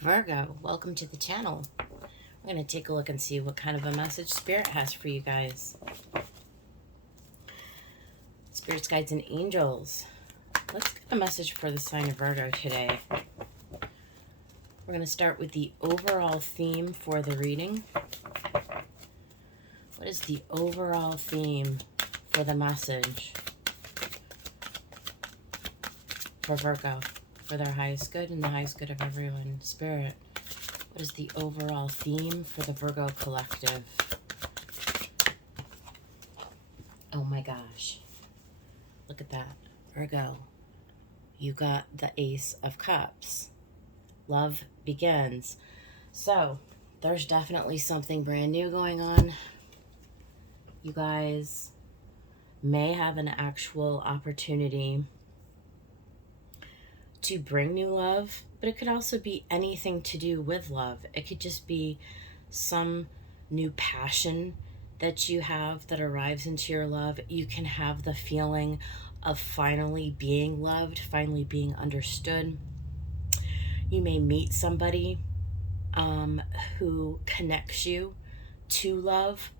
Virgo, welcome to the channel. We're going to take a look and see what kind of a message Spirit has for you guys. Spirits, guides, and angels. Let's get a message for the sign of Virgo today. We're going to start with the overall theme for the reading. What is the overall theme for the message for Virgo? For their highest good and the highest good of everyone. Spirit, what is the overall theme for the Virgo collective? Oh my gosh. Look at that. Virgo, you got the Ace of Cups. Love begins. So, there's definitely something brand new going on. You guys may have an actual opportunity to bring new love, but it could also be anything to do with love. It could just be some new passion that you have that arrives into your love. You can have the feeling of finally being loved, finally being understood. You may meet somebody who connects you to love.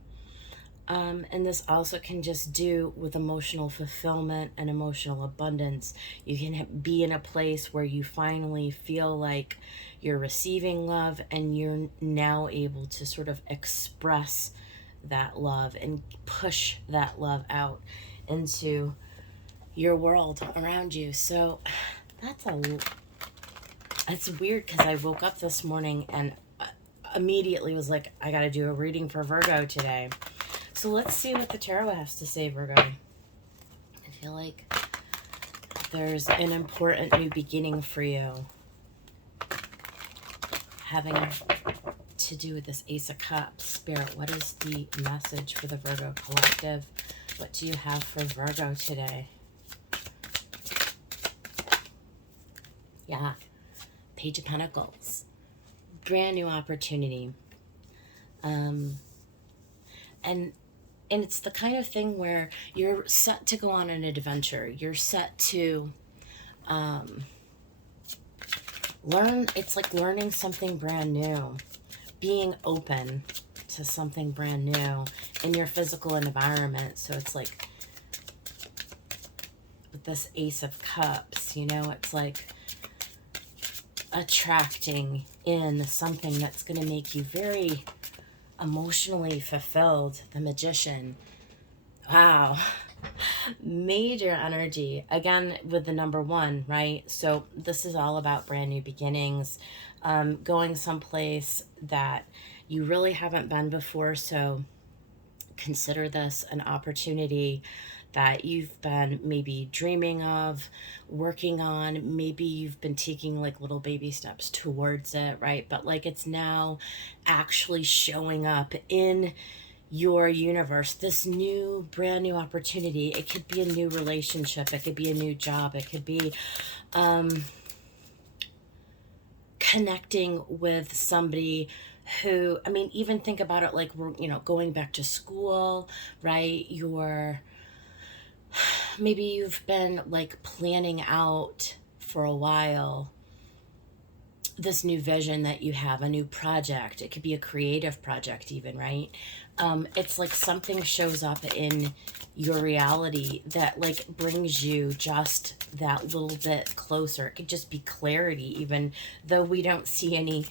And this also can just do with emotional fulfillment and emotional abundance. You can be in a place where you finally feel like you're receiving love and you're now able to sort of express that love and push that love out into your world around you. So that's weird, because I woke up this morning and immediately was like, I got to do a reading for Virgo today. So let's see what the tarot has to say, Virgo. I feel like there's an important new beginning for you, having to do with this Ace of Cups. Spirit, what is the message for the Virgo collective? What do you have for Virgo today? Yeah, Page of Pentacles. Brand new opportunity. And it's the kind of thing where you're set to go on an adventure. You're set to learn. It's like learning something brand new, being open to something brand new in your physical environment. So it's like with this Ace of Cups, you know, it's like attracting in something that's going to make you very emotionally fulfilled. The Magician. Wow. Major energy again with the number one, right? So this is all about brand new beginnings, going someplace that you really haven't been before. So consider this an opportunity that you've been maybe dreaming of, working on. Maybe you've been taking like little baby steps towards it, right? But like it's now actually showing up in your universe, this new brand new opportunity. It could be a new relationship, it could be a new job, it could be connecting with somebody who, I mean, even think about it like we're, you know, going back to school, right? Maybe you've been like planning out for a while this new vision that you have, a new project. It could be a creative project even, right? It's like something shows up in your reality that like brings you just that little bit closer. It could just be clarity, even though we don't see any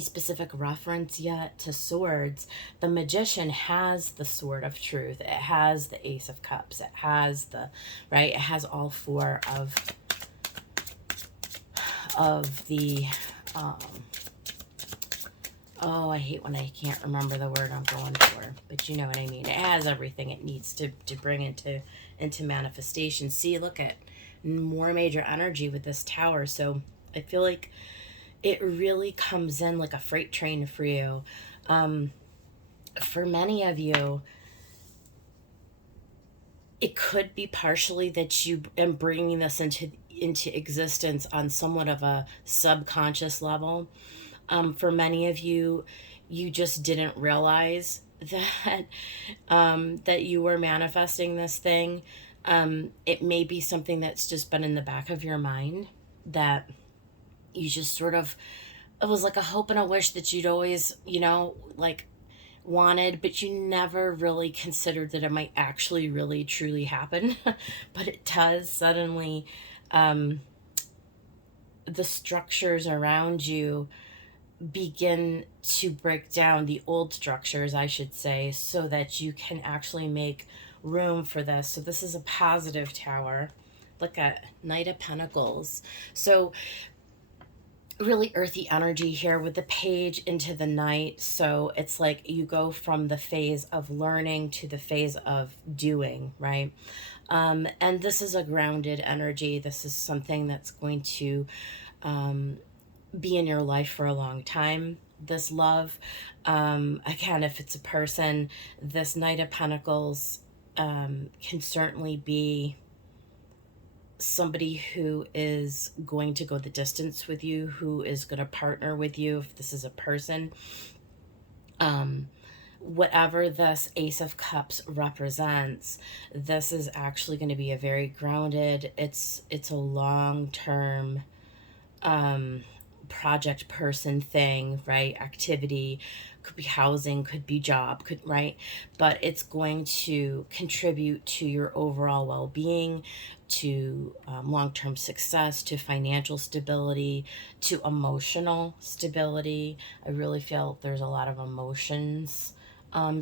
specific reference yet to swords. The Magician has the sword of truth. It has the Ace of Cups. It has the, right? It has all four of the, oh, I hate when I can't remember the word I'm going for, but you know what I mean. It has everything it needs to bring into manifestation. See, look at more major energy with this Tower. So I feel like it really comes in like a freight train for you. For many of you, it could be partially that you are bringing this into existence on somewhat of a subconscious level. For many of you, you just didn't realize that that you were manifesting this thing. It may be something that's just been in the back of your mind that You just sort of, it was like a hope and a wish that you'd always, like wanted, but you never really considered that it might actually really truly happen. But it does suddenly. Um, the structures around you begin to break down, the old structures, I should say, so that you can actually make room for this. So, this is a positive tower. Look at Knight of Pentacles. So, really earthy energy here with the page into the night. So, it's like you go from the phase of learning to the phase of doing, right? And this is a grounded energy. This is something that's going to um, be in your life for a long time. This love, again, if it's a person, this Knight of Pentacles can certainly be somebody who is going to go the distance with you, who is going to partner with you. If this is a person, whatever this Ace of Cups represents, this is actually going to be a very grounded, it's a long-term project, person, thing, right? Activity, could be housing, could be job, could, right? But it's going to contribute to your overall well-being, to long-term success, to financial stability, to emotional stability. I really feel there's a lot of emotions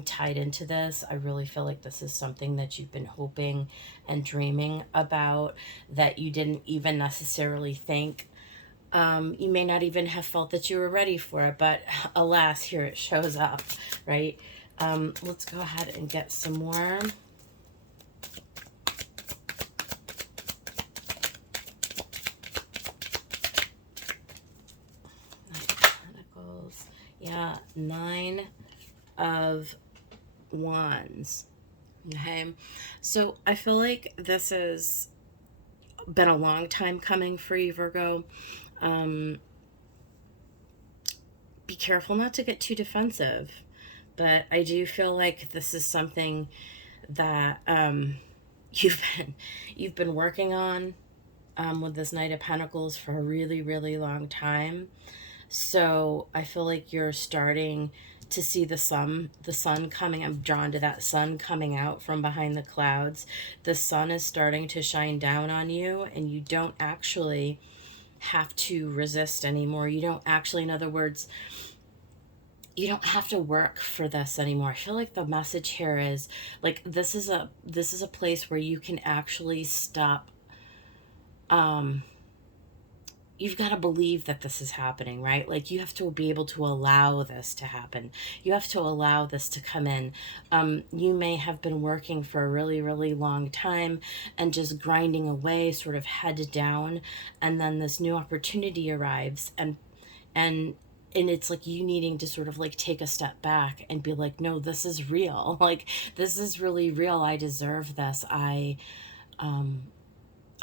tied into this. I really feel like this is something that you've been hoping and dreaming about, that you didn't even necessarily think. You may not even have felt that you were ready for it, but alas, here it shows up, right? Let's go ahead and get some more. Pentacles. Yeah, 9 of Wands. Okay, so I feel like this has been a long time coming for you, Virgo. Be careful not to get too defensive, but I do feel like this is something that you've been working on with this Knight of Pentacles for a really, really long time. So I feel like you're starting to see the sun coming. I'm drawn to that sun coming out from behind the clouds. The sun is starting to shine down on you, and you don't actually have to resist anymore. You don't actually, in other words, you don't have to work for this anymore. I feel like the message here is like this is a place where you can actually stop. You've got to believe that this is happening, right? Like you have to be able to allow this to happen. You have to allow this to come in. You may have been working for a really, really long time and just grinding away, sort of head down, and then this new opportunity arrives, and it's like you needing to sort of like take a step back and be like, no, this is real. Like this is really real. I deserve this.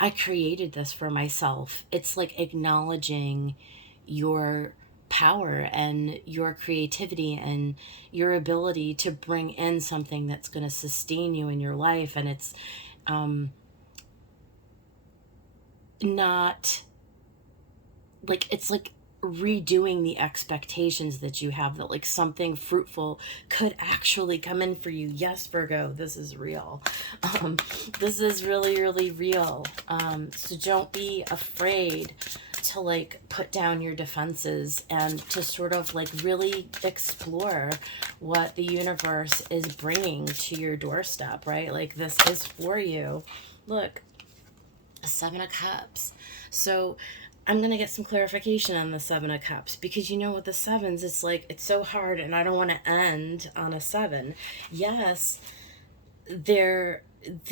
I created this for myself. It's like acknowledging your power and your creativity and your ability to bring in something that's going to sustain you in your life. And it's not like, it's like redoing the expectations that you have, that like something fruitful could actually come in for you. Yes, Virgo, this is real. This is really, really real. So don't be afraid to like put down your defenses and to sort of like really explore what the universe is bringing to your doorstep, right? Like this is for you. Look, a 7 of Cups. So I'm going to get some clarification on the 7 of Cups, because with the sevens, it's like, it's so hard and I don't want to end on a 7. Yes, there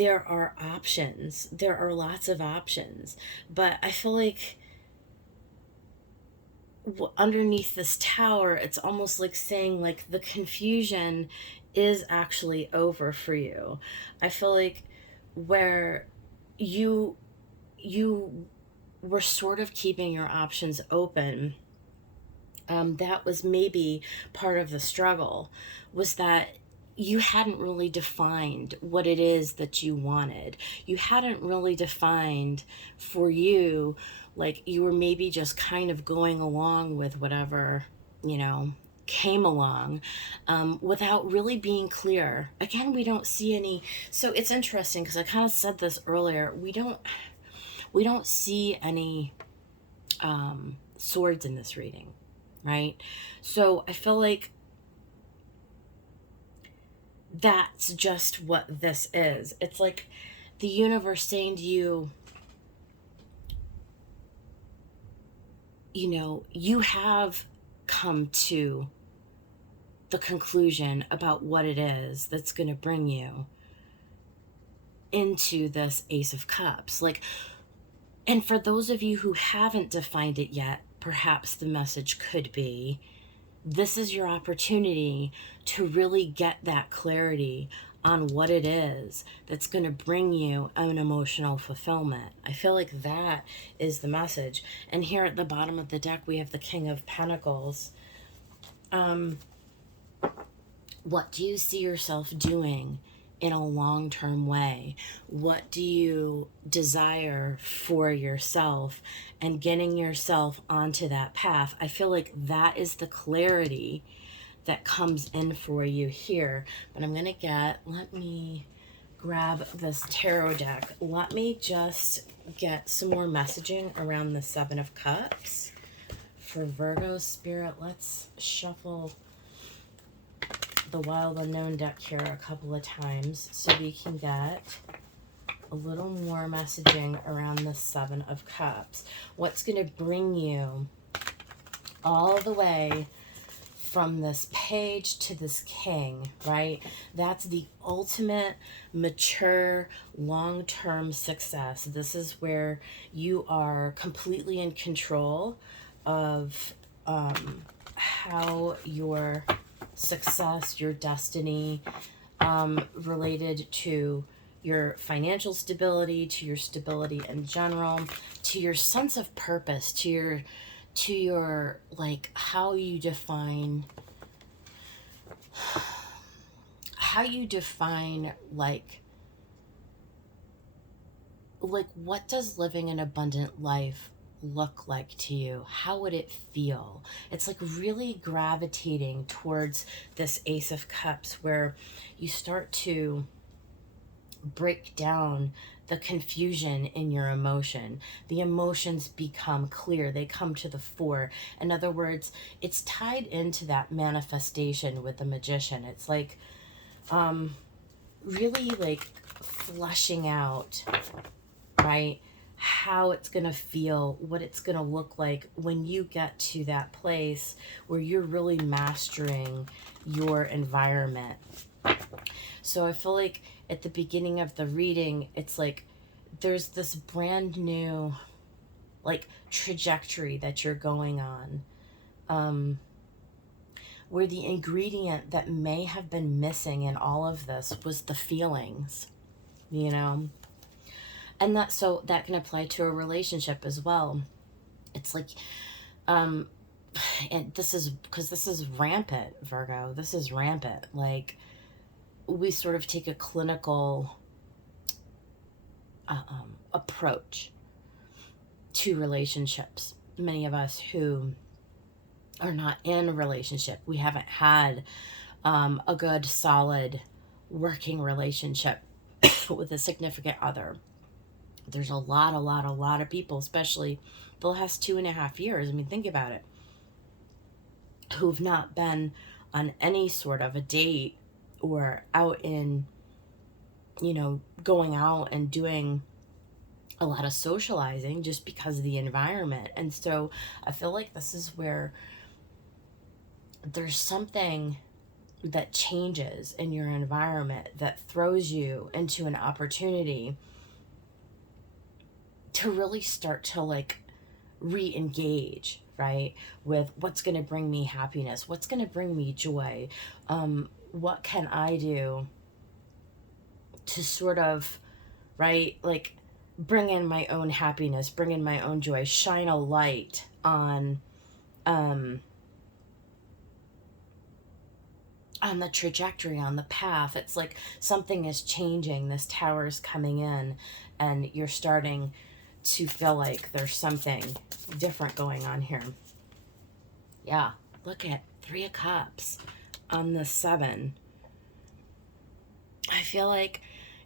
are options. There are lots of options, but I feel like underneath this tower, it's almost like saying like the confusion is actually over for you. I feel like where you were sort of keeping your options open, that was maybe part of the struggle, was that you hadn't really defined what it is that you wanted. You hadn't really defined for you, like you were maybe just kind of going along with whatever, you know, came along, without really being clear. Again, we don't see any. So it's interesting because I kind of said this earlier. We don't see any swords in this reading, right? So I feel like that's just what this is. It's like the universe saying to you, you know, you have come to the conclusion about what it is that's going to bring you into this Ace of Cups. Like, and for those of you who haven't defined it yet, perhaps the message could be, this is your opportunity to really get that clarity on what it is that's going to bring you an emotional fulfillment. I feel like that is the message. And here at the bottom of the deck, we have the King of Pentacles. What do you see yourself doing in a long-term way? What do you desire for yourself, and getting yourself onto that path? I feel like that is the clarity that comes in for you here. But I'm gonna let me grab this tarot deck. Let me just get some more messaging around the Seven of Cups for Virgo spirit. Let's shuffle the Wild Unknown deck here a couple of times so we can get a little more messaging around the Seven of Cups. What's going to bring you all the way from this page to this king, right? That's the ultimate mature long-term success. This is where you are completely in control of how your success, your destiny, related to your financial stability, to your stability in general, to your sense of purpose, to your like how you define like what does living an abundant life look like to you? How would it feel? It's like really gravitating towards this Ace of Cups, where you start to break down the confusion in your emotion. The emotions become clear. They come to the fore. In other words, it's tied into that manifestation with the Magician. It's like really like fleshing out, right? How it's going to feel, what it's going to look like when you get to that place where you're really mastering your environment. So I feel like at the beginning of the reading, it's like there's this brand new like trajectory that you're going on, where the ingredient that may have been missing in all of this was the feelings, you know? And that can apply to a relationship as well. It's like, and this is rampant, Virgo. This is rampant. Like, we sort of take a clinical approach to relationships. Many of us who are not in a relationship, we haven't had a good, solid, working relationship with a significant other. There's a lot of people, especially the last 2.5 years. I mean, think about it. Who've not been on any sort of a date or out in, you know, going out and doing a lot of socializing just because of the environment. And so I feel like this is where there's something that changes in your environment that throws you into an opportunity to really start to like re-engage, right, with what's going to bring me happiness, what's going to bring me joy, what can I do to sort of, right, like bring in my own happiness, bring in my own joy, shine a light on on the trajectory, on the path. It's like something is changing. This tower is coming in, and you're starting to feel like there's something different going on here. Yeah, look at 3 of Cups on the 7. I feel like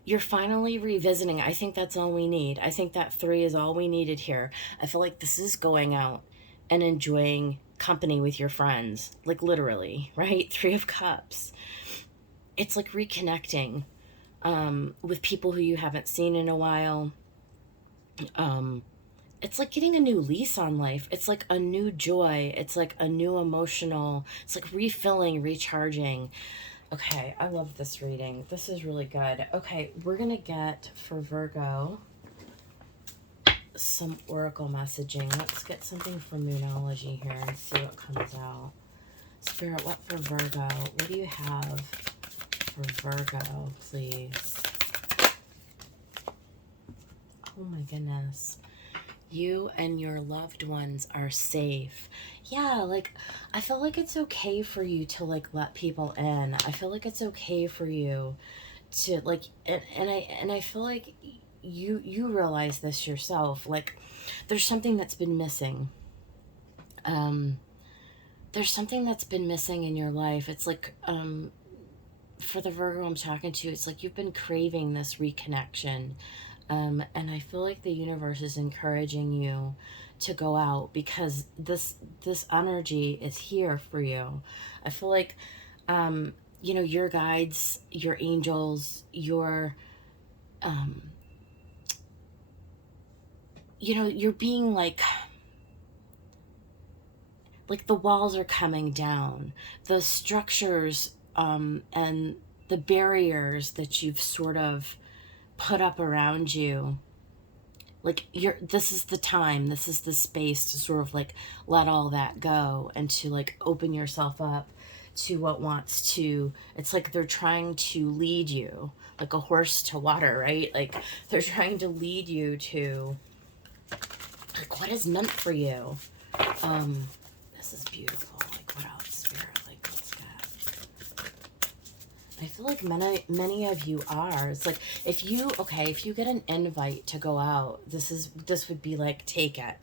you're finally revisiting. I think that's all we need. I think that 3 is all we needed here. I feel like this is going out and enjoying company with your friends, like literally, right? 3 of Cups. It's like reconnecting with people who you haven't seen in a while. Um, it's like getting a new lease on life. It's like a new joy. It's like a new emotional, it's like refilling, recharging. Okay, I love this reading. This is really good. Okay, we're going to get for Virgo some oracle messaging. Let's get something from Moonology here and see what comes out. Spirit, what for Virgo? What do you have for Virgo, please? Oh my goodness. You and your loved ones are safe. Yeah, like I feel like it's okay for you to like let people in. I feel like it's okay for you to like and I feel like you realize this yourself. Like there's something that's been missing. Um there's something that's been missing in your life. It's like for the Virgo I'm talking to, it's like you've been craving this reconnection. And I feel like the universe is encouraging you to go out because this energy is here for you. I feel like you know, your guides, your angels, your you know, you're being like the walls are coming down. The structures and the barriers that you've sort of put up around you, like you're this is the time, this is the space to sort of like let all that go and to like open yourself up to what wants to, it's like they're trying to lead you like a horse to water, right? Like they're trying to lead you to like what is meant for you. This is beautiful. Like what else, Spirit? Like let's get, I feel like many of you are. It's like if you get an invite to go out, this would be like take it.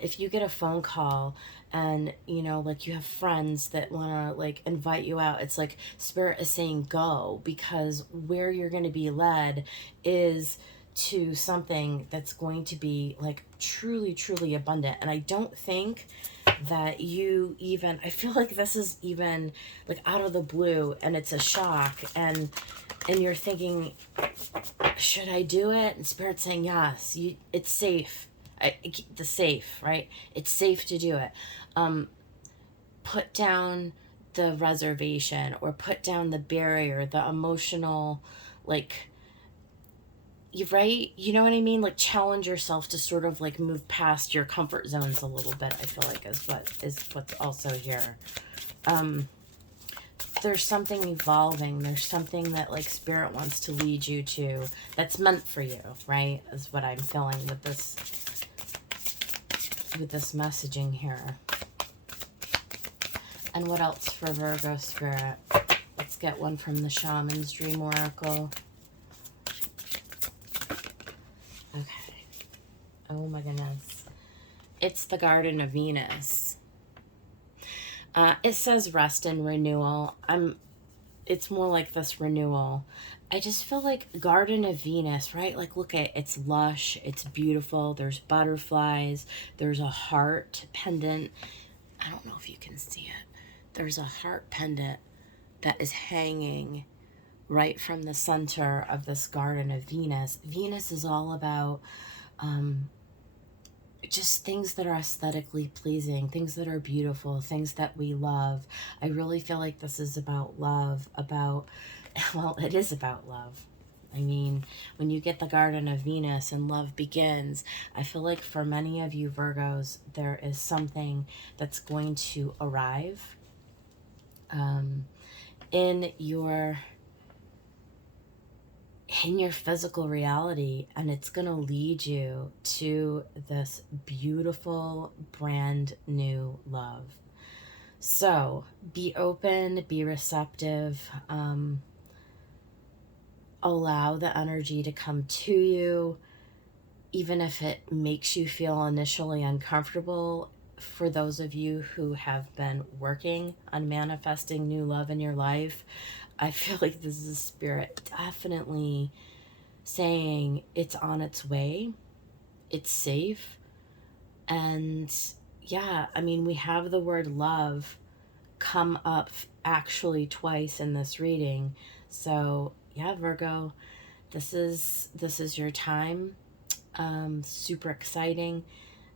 If you get a phone call and you know like you have friends that want to like invite you out, it's like Spirit is saying go, because where you're going to be led is to something that's going to be like truly truly abundant. And I don't think that you even, I feel like this is even like out of the blue and it's a shock, and you're thinking, should I do it? And Spirit's saying yes, it's safe. The safe, right? It's safe to do it. Put down the reservation or put down the barrier, the emotional, like, you right? You know what I mean? Like challenge yourself to sort of like move past your comfort zones a little bit, I feel like is what's also here. There's something evolving. There's something that like Spirit wants to lead you to that's meant for you, right? Is what I'm feeling with this messaging here. And what else for Virgo, Spirit? Let's get one from the Shaman's Dream Oracle. Okay. Oh my goodness. It's the Garden of Venus. It says rest and renewal. It's more like this renewal. I just feel like Garden of Venus, right? Like look at, it's lush, it's beautiful, there's butterflies, there's a heart pendant. I don't know if you can see it. There's a heart pendant that is hanging right from the center of this Garden of Venus. Venus is all about just things that are aesthetically pleasing, things that are beautiful, things that we love. I really feel like this is about love, well, it is about love. I mean, when you get the Garden of Venus and love begins, I feel like for many of you Virgos, there is something that's going to arrive in your physical reality, and it's going to lead you to this beautiful brand new love. So be open, be receptive, allow the energy to come to you, even if it makes you feel initially uncomfortable. For those of you who have been working on manifesting new love in your life, I feel like this is a spirit definitely saying it's on its way, it's safe. And yeah, I mean, we have the word love come up actually twice in this reading. So yeah, Virgo, this is your time. Super exciting.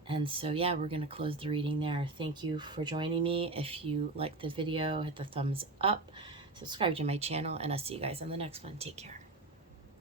And so yeah, we're gonna close the reading there. Thank you for joining me. If you liked the video, hit the thumbs up, subscribe to my channel, and I'll see you guys on the next one. Take care.